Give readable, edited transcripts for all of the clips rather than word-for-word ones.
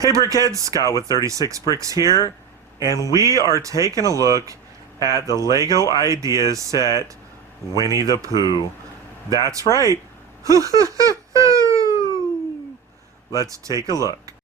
Hey Brickheads, Scott with 36 Bricks here, and we are taking a look at the LEGO Ideas set, Winnie the Pooh. That's right. Let's take a look.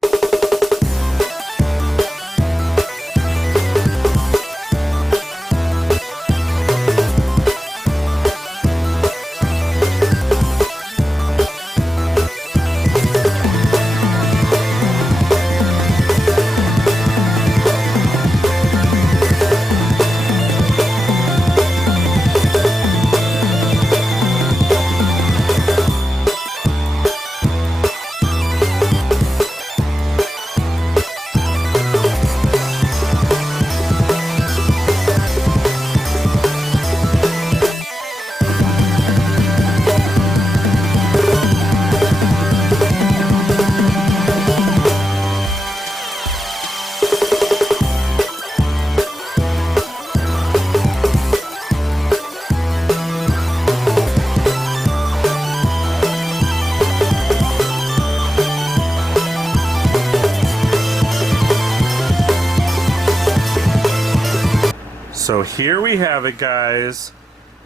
So here we have it, guys.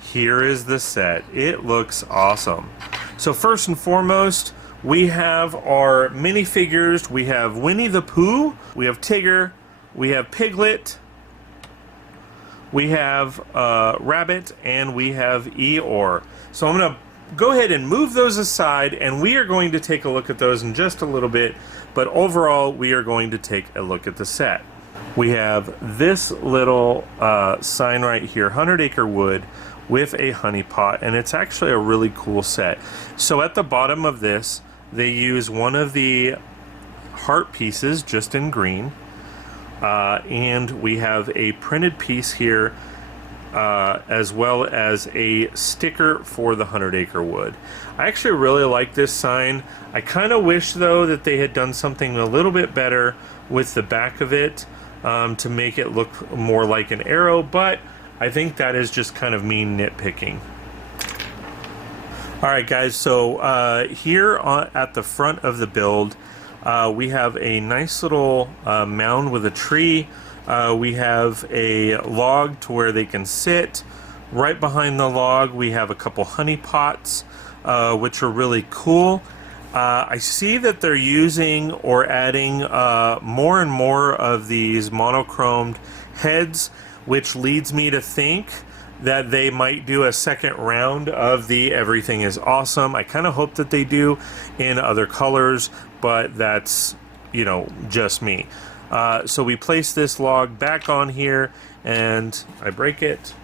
Here is the set. It looks awesome. So first and foremost, we have our minifigures. We have Winnie the Pooh, we have Tigger, we have Piglet, we have Rabbit, and we have Eeyore. So I'm going to go ahead and move those aside, and we are going to take a look at those in just a little bit. But overall, we are going to take a look at the set. We have this little sign right here, 100 Acre Wood with a honey pot, and it's actually a really cool set. So at the bottom of this, they use one of the heart pieces just in green, and we have a printed piece here as well as a sticker for the 100 Acre Wood. I actually really like this sign. I kind of wish though that they had done something a little bit better with the back of it, to make it look more like an arrow, but I think that is just kind of me nitpicking. Alright guys, so here at the front of the build, we have a nice little mound with a tree. We have a log to where they can sit. Right behind the log we have a couple honey pots, which are really cool. I see that they're using or adding more and more of these monochromed heads, which leads me to think that they might do a second round of the Everything is Awesome. I kind of hope that they do in other colors, but that's, you know, just me. So we place this log back on here, and I break it.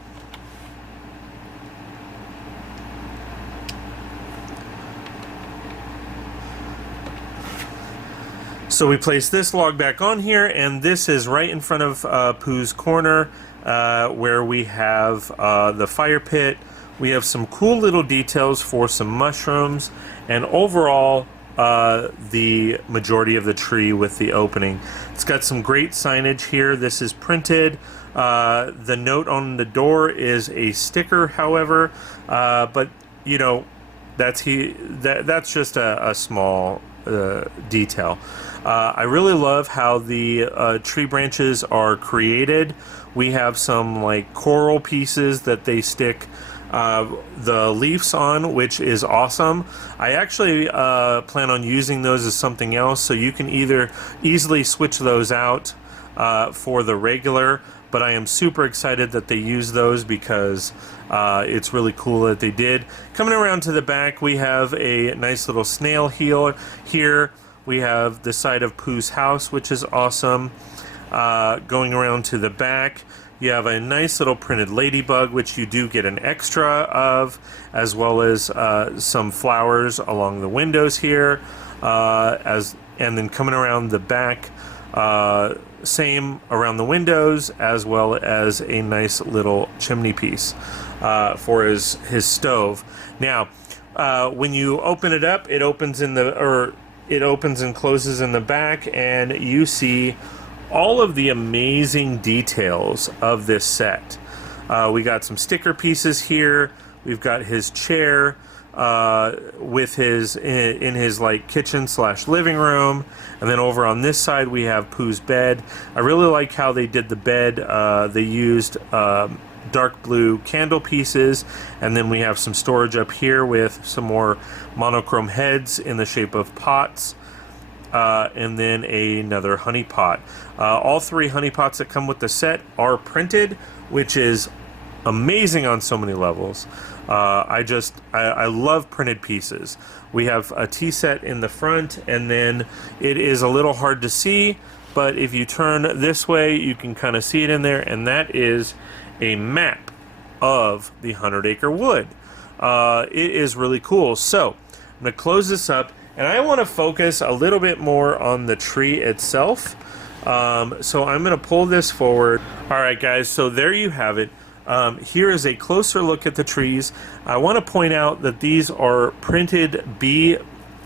So we place this log back on here, and this is right in front of Pooh's corner, where we have the fire pit. We have some cool little details for some mushrooms, and overall the majority of the tree with the opening. It's got some great signage here. This is printed. The note on the door is a sticker, however, but you know, that's just a small detail. I really love how the tree branches are created. We have some like coral pieces that they stick the leaves on, which is awesome. I actually plan on using those as something else, so you can either easily switch those out for the regular, but I am super excited that they use those because it's really cool that they did. Coming around to the back, we have a nice little snail heel here. We have the side of Pooh's house, which is awesome. Going around to the back, you have a nice little printed ladybug, which you do get an extra of, as well as some flowers along the windows here. And then coming around the back, same around the windows, as well as a nice little chimney piece for his stove. Now, when you open it up, it opens and closes in the back, and you see all of the amazing details of this set. We got some sticker pieces here. We've got his chair. with his in his like kitchen / living room. And then over on this side we have Pooh's bed. I really like how they did the bed. They used dark blue candle pieces, and then we have some storage up here with some more monochrome heads in the shape of pots, and then another honey pot. All 3 honey pots that come with the set are printed, which is amazing on so many levels. I love printed pieces. We have a tea set in the front, and then it is a little hard to see, but if you turn this way you can kind of see it in there, and that is a map of the 100 Acre Wood. It is really cool. So I'm going to close this up, and I want to focus a little bit more on the tree itself. So I'm going to pull this forward. Alright guys, so there you have it. Here is a closer look at the trees. I want to point out that these are printed bee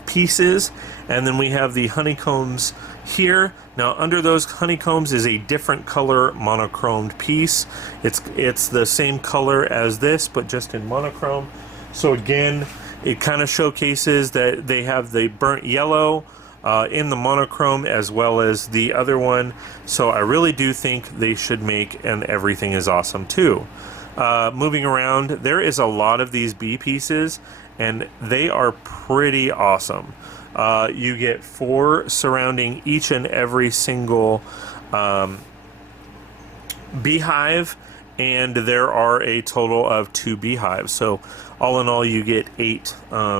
pieces, and then we have the honeycombs here. Now under those honeycombs is a different color monochromed piece. It's the same color as this, but just in monochrome. So again, it kind of showcases that they have the burnt yellow in the monochrome as well as the other one. So I really do think they should make an Everything is Awesome too. Moving around, there is a lot of these bee pieces, and they are pretty awesome. You get 4 surrounding each and every single beehive, and there are a total of 2 beehives. So all in all, you get 8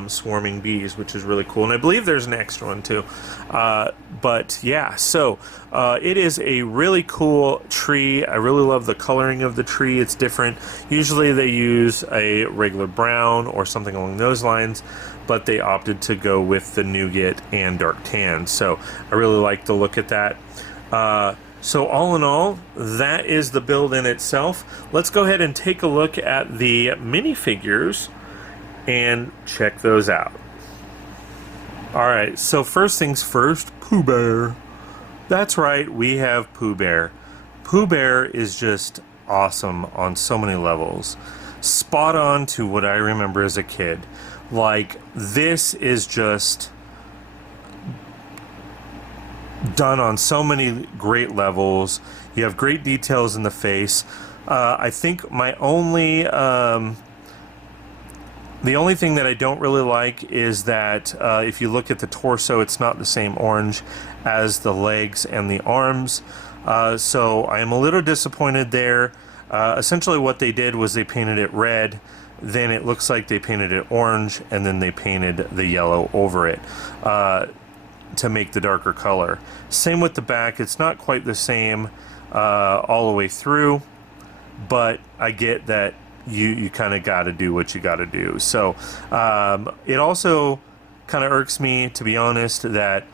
swarming bees, which is really cool. And I believe there's an extra one too. But yeah, so it is a really cool tree. I really love the coloring of the tree. It's different. Usually they use a regular brown or something along those lines, but they opted to go with the nougat and dark tan. So I really like the look at that. So all in all, that is the build in itself. Let's go ahead and take a look at the minifigures and check those out. Alright, so first things first, Pooh Bear. That's right, we have Pooh Bear. Pooh Bear is just awesome on so many levels. Spot on to what I remember as a kid. Like, this is just done on so many great levels. You have great details in the face. I think my only the only thing that I don't really like is that if you look at the torso, it's not the same orange as the legs and the arms. So I am a little disappointed there. Essentially what they did was they painted it red, then it looks like they painted it orange, and then they painted the yellow over it to make the darker color. Same with the back. It's not quite the same all the way through, but I get that you kind of got to do what you got to do. So it also kind of irks me, to be honest, that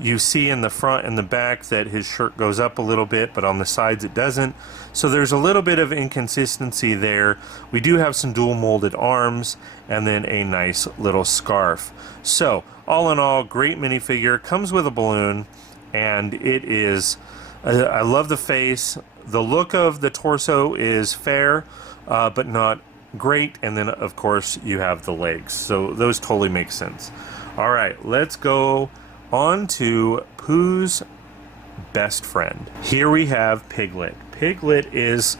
you see in the front and the back that his shirt goes up a little bit, but on the sides it doesn't. So there's a little bit of inconsistency there. We do have some dual molded arms and then a nice little scarf. So all in all, great minifigure. Comes with a balloon, and it is I love the face. The look of the torso is fair, but not great. And then of course you have the legs, so those totally make sense. All right, let's go on to Pooh's best friend. Here we have Piglet. Piglet is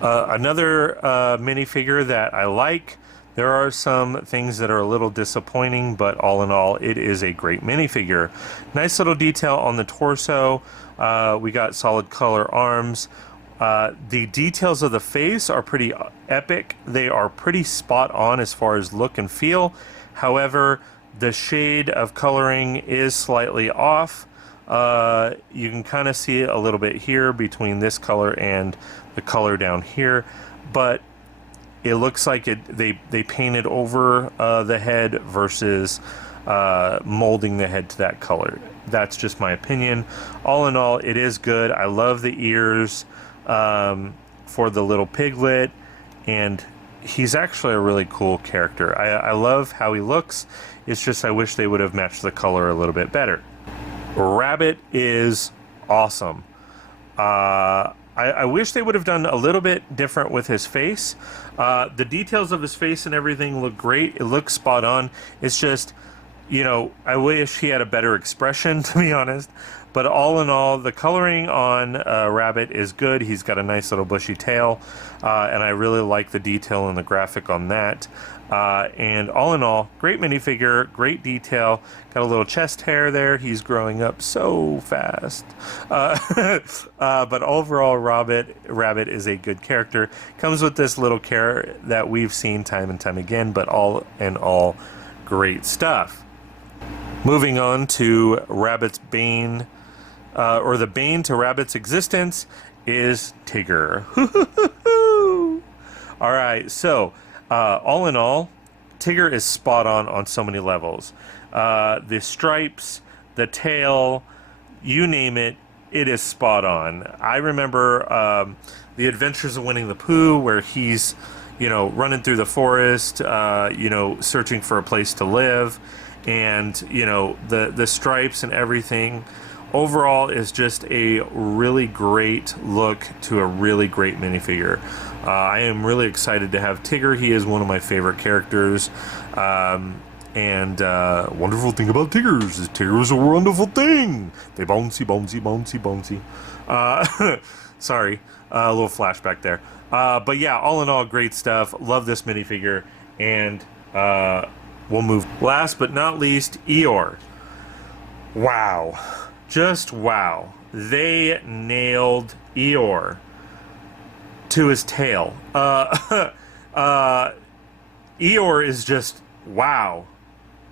another minifigure that I like. There are some things that are a little disappointing, but all in all, it is a great minifigure. Nice little detail on the torso. We got solid color arms. The details of the face are pretty epic. They are pretty spot on as far as look and feel. However, the shade of coloring is slightly off. You can kind of see it a little bit here between this color and the color down here, but it looks like they painted over the head versus molding the head to that color. That's just my opinion. All in all, it is good. I love the ears for the little piglet, and he's actually a really cool character. I love how he looks. It's just I wish they would have matched the color a little bit better. Rabbit is awesome. I wish they would have done a little bit different with his face. The details of his face and everything look great. It looks spot on. It's just, you know, I wish he had a better expression, to be honest. But all in all, the coloring on Rabbit is good. He's got a nice little bushy tail, and I really like the detail and the graphic on that. And all in all, great minifigure, great detail. Got a little chest hair there. He's growing up so fast. But overall, Rabbit is a good character. Comes with this little care that we've seen time and time again, but all in all, great stuff. Moving on to Rabbit's Bane, or the Bane to Rabbit's existence is Tigger. All right, so all in all, Tigger is spot on so many levels. The stripes, the tail, you name it, it is spot on. I remember the Adventures of Winnie the Pooh, where he's, you know, running through the forest, you know, searching for a place to live, and you know, the stripes and everything. Overall is just a really great look to a really great minifigure. I am really excited to have Tigger. He is one of my favorite characters. And wonderful thing about Tiggers is Tigger is a wonderful thing. They bouncy, bouncy, bouncy, bouncy. Sorry, a little flashback there. But yeah, all in all, great stuff. Love this minifigure. And we'll move. Last but not least, Eeyore. Wow. Just wow. They nailed Eeyore to his tail. Eeyore is just wow.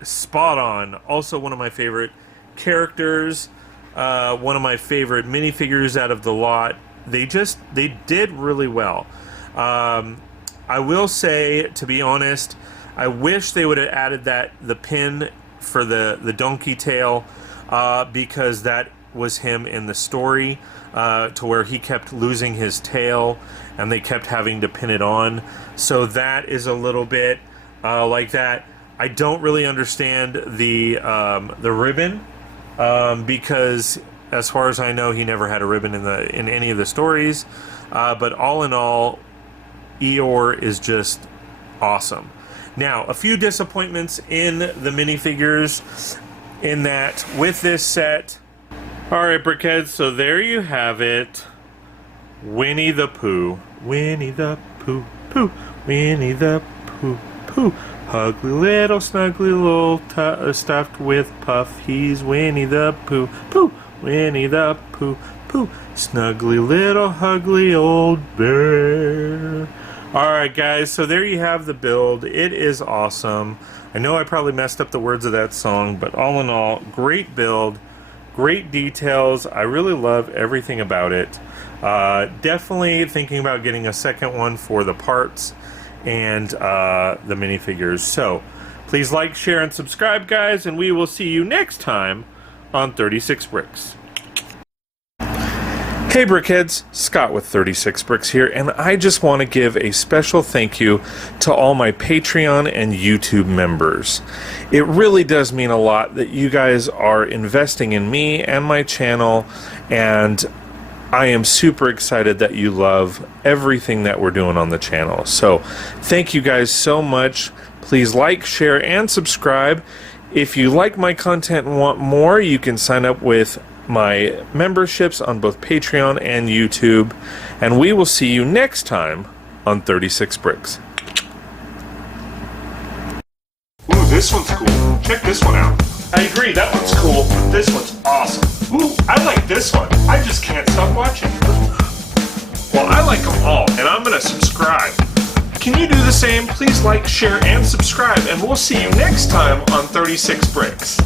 Spot on. Also one of my favorite characters. One of my favorite minifigures out of the lot. They did really well. I will say, to be honest, I wish they would have added the pin for the donkey tail, because that was him in the story, to where he kept losing his tail and they kept having to pin it on. So that is a little bit like that. I don't really understand the ribbon, because as far as I know, he never had a ribbon in any of the stories. But all in all, Eeyore is just awesome. Now, a few disappointments in the minifigures, in that with this set. Alright, Brickheads, so there you have it. Winnie the Pooh. Winnie the Pooh, Pooh. Winnie the Pooh, Pooh. Ugly little, snuggly little stuffed with puff. He's Winnie the Pooh, Pooh. Winnie the Pooh, Pooh. Snuggly little, ugly old bear. Alright guys, so there you have the build. It is awesome. I know I probably messed up the words of that song, but all in all, great build, great details. I really love everything about it. Definitely thinking about getting a second one for the parts and the minifigures. So please like, share, and subscribe, guys, and we will see you next time on 36 Bricks. Hey Brickheads, Scott with 36 Bricks here, and I just want to give a special thank you to all my Patreon and YouTube members. It really does mean a lot that you guys are investing in me and my channel, and I am super excited that you love everything that we're doing on the channel. So thank you guys so much. Please like, share, and subscribe. If you like my content and want more, you can sign up with my memberships on both Patreon and YouTube, and we will see you next time on 36 Bricks. Ooh, this one's cool. Check this one out. I agree, that one's cool, but this one's awesome. Ooh, I like this one. I just can't stop watching. Well, I like them all, and I'm gonna subscribe. Can you do the same? Please like, share, and subscribe, and we'll see you next time on 36 Bricks.